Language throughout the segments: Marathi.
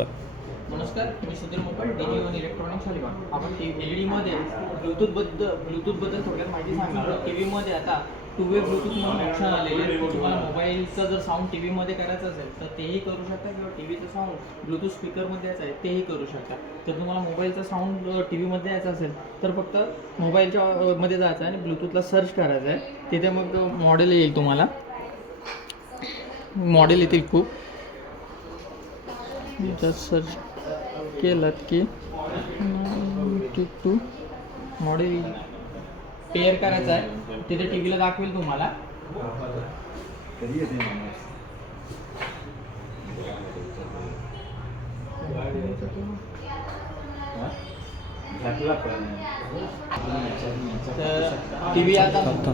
नमस्कार, मी सुधीर मोकळ, DG1 इलेक्ट्रॉनिक्स अलिबाग. आपण LED मध्ये ब्लूटूथबद्दल थोडक्यात माहिती सांगणार आहोत. टीव्हीमध्ये आता टू वे ब्लूटूथ म्हणून ऑप्शन आलेले आहे. तुम्हाला मोबाईलचा जर साऊंड टीव्हीमध्ये करायचा असेल तर तेही करू शकता, किंवा टीव्हीचं साऊंड ब्लूटूथ स्पीकरमध्ये यायचं आहे तेही करू शकता. तर तुम्हाला मोबाईलचा साऊंड टीव्हीमध्ये यायचा असेल तर फक्त मोबाईलच्या मध्ये जायचं आहे आणि ब्लूटूथला सर्च करायचं आहे. तिथे मग मॉडेल येईल, तुम्हाला मॉडेल येतील खूप. सर्च केलात की टू मॉडेल पेअर करायचं आहे, तिथे टीव्हीला दाखवेल तुम्हाला. टीव्ही आता आपला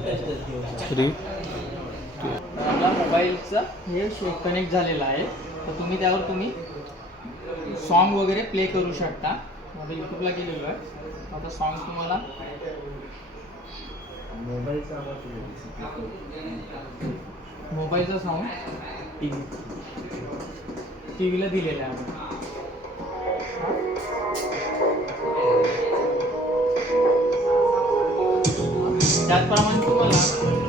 मोबाईलचं हे कनेक्ट झालेलं आहे, तर तुम्ही त्यावर सॉन्ग वगैरे प्ले करू शकता. आता यूट्यूबला गेलेलो आहे, आता सॉन्ग तुम्हाला मोबाईलचा साऊंड टीव्हीला दिलेला आहे. त्याचप्रमाणे तुम्हाला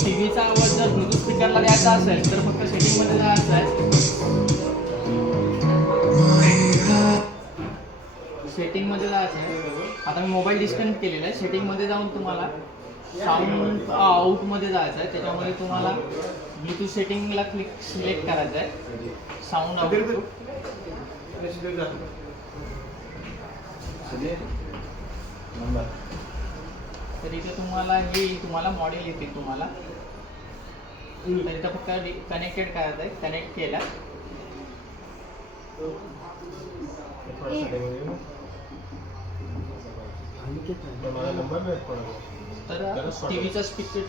टीव्हीचा आवाज जर ब्लूटूथ स्पीकरला द्यायचा असेल तर फक्त सेटिंगमध्ये जायचं आहे. सेटिंगमध्ये जायचं आहे. आता मी मोबाईल डिस्कनेक्ट केलेला आहे. सेटिंगमध्ये जाऊन तुम्हाला साऊंड आउटमध्ये जायचं आहे. त्याच्यामध्ये तुम्हाला ब्लूटूथ सेटिंगला सिलेक्ट करायचं आहे, साऊंड आउट. तर इथे तुम्हाला मॉडेल येतील. तुम्हाला तर इथं फक्त कनेक्टेड करायचं आहे. कनेक्ट केला तर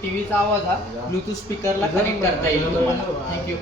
टीव्हीचा आवाज हा ब्लूटूथ स्पीकरला कनेक्ट करता येईल तुम्हाला. थँक्यू.